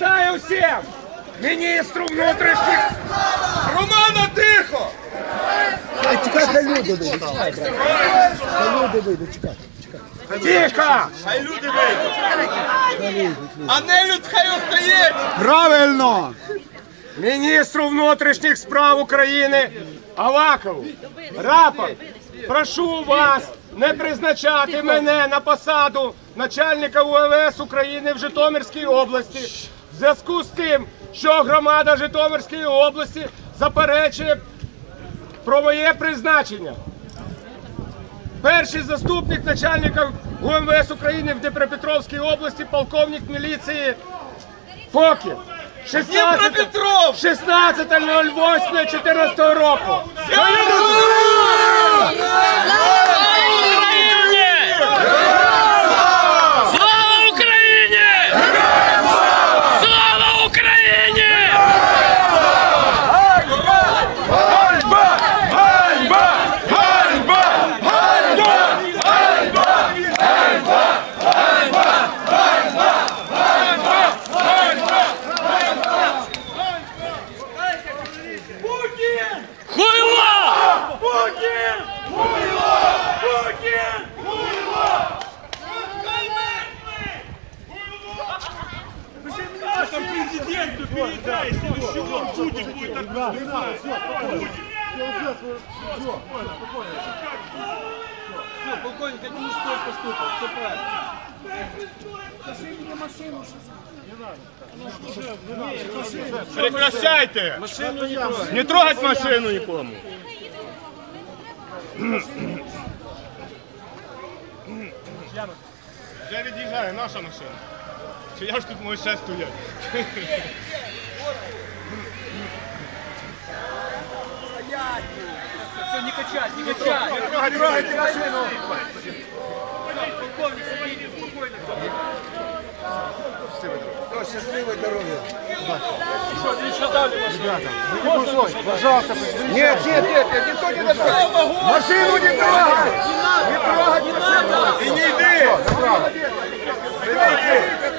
Вітаю всіх! Міністру внутрішніх! Романа тихо! А чекай, хай люди вийдуть, чекай, брат. Хай люди вийдуть, чекай. Тихо! Хай люди вийдуть. А нелюд хай остається. Правильно! Міністру внутрішніх справ України Авакову. Рапорт. Прошу вас не призначати мене на посаду начальника УВС України в Житомирській області зв'язку з тим, що громада Житомирської області заперечує про моє призначення. Перший заступник начальника ГУМВС України в Дніпропетровській області, полковник міліції Фокін. 16 Дніпропетров! 16.08.14 року. Прекращайте! Не трогать машину нікому. Вже від'їжджає наша машина. Чи я ж тут можу ще стояти? Трогать, трогайте машину! Нет, нет, нет, никто не дотрогает. Машину не трогай! Не трогать машину! І не йди! На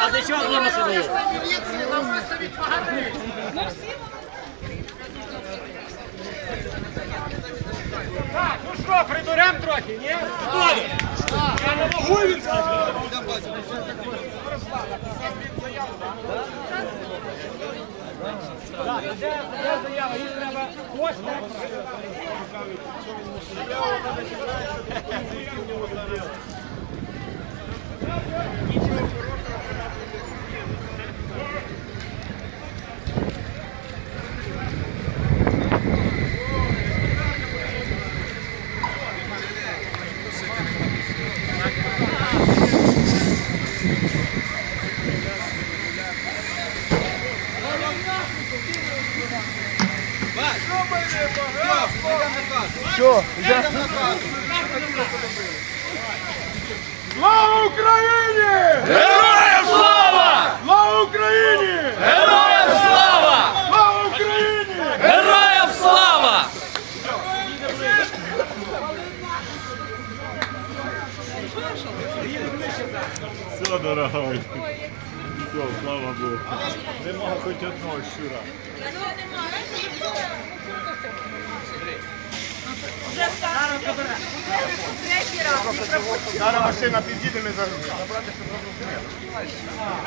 А за чого ви машину? Ну що, приберем трохи, ні? Що? Слава Україні! Героям слава! Слава Україні! Героям слава! Слава Україні! Героям слава! Все, дорогой. Все, слава Богу. Нема хоч одного щура. Зараз машина підійде, ми зараз.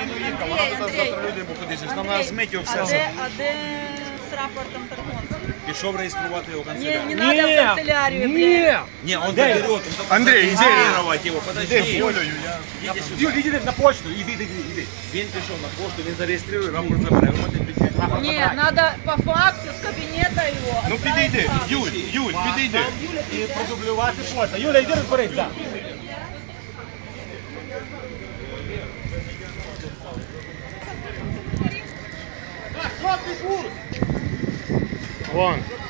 Андрій, Андрій, Люди, бо кудись, нам треба змити його все. а де з рапортом Тарконський? Пішов реєструвати його в Не, канцелярію. не надо в канцелярию, блядь. Не, он заберет, он только Андрей, иди. зареєструвати його. Подожди. Ідіть сюди. Юль, іди на почту, іди, іди, іди. Він пішов на пошту, він зареєструє, рапорт забере. Ви можете піти. Не, надо по факсу с кабинета его. Ну підійди, Юль, Юль, підійди. І продублювати почту. Юля, іди розберись, так. long.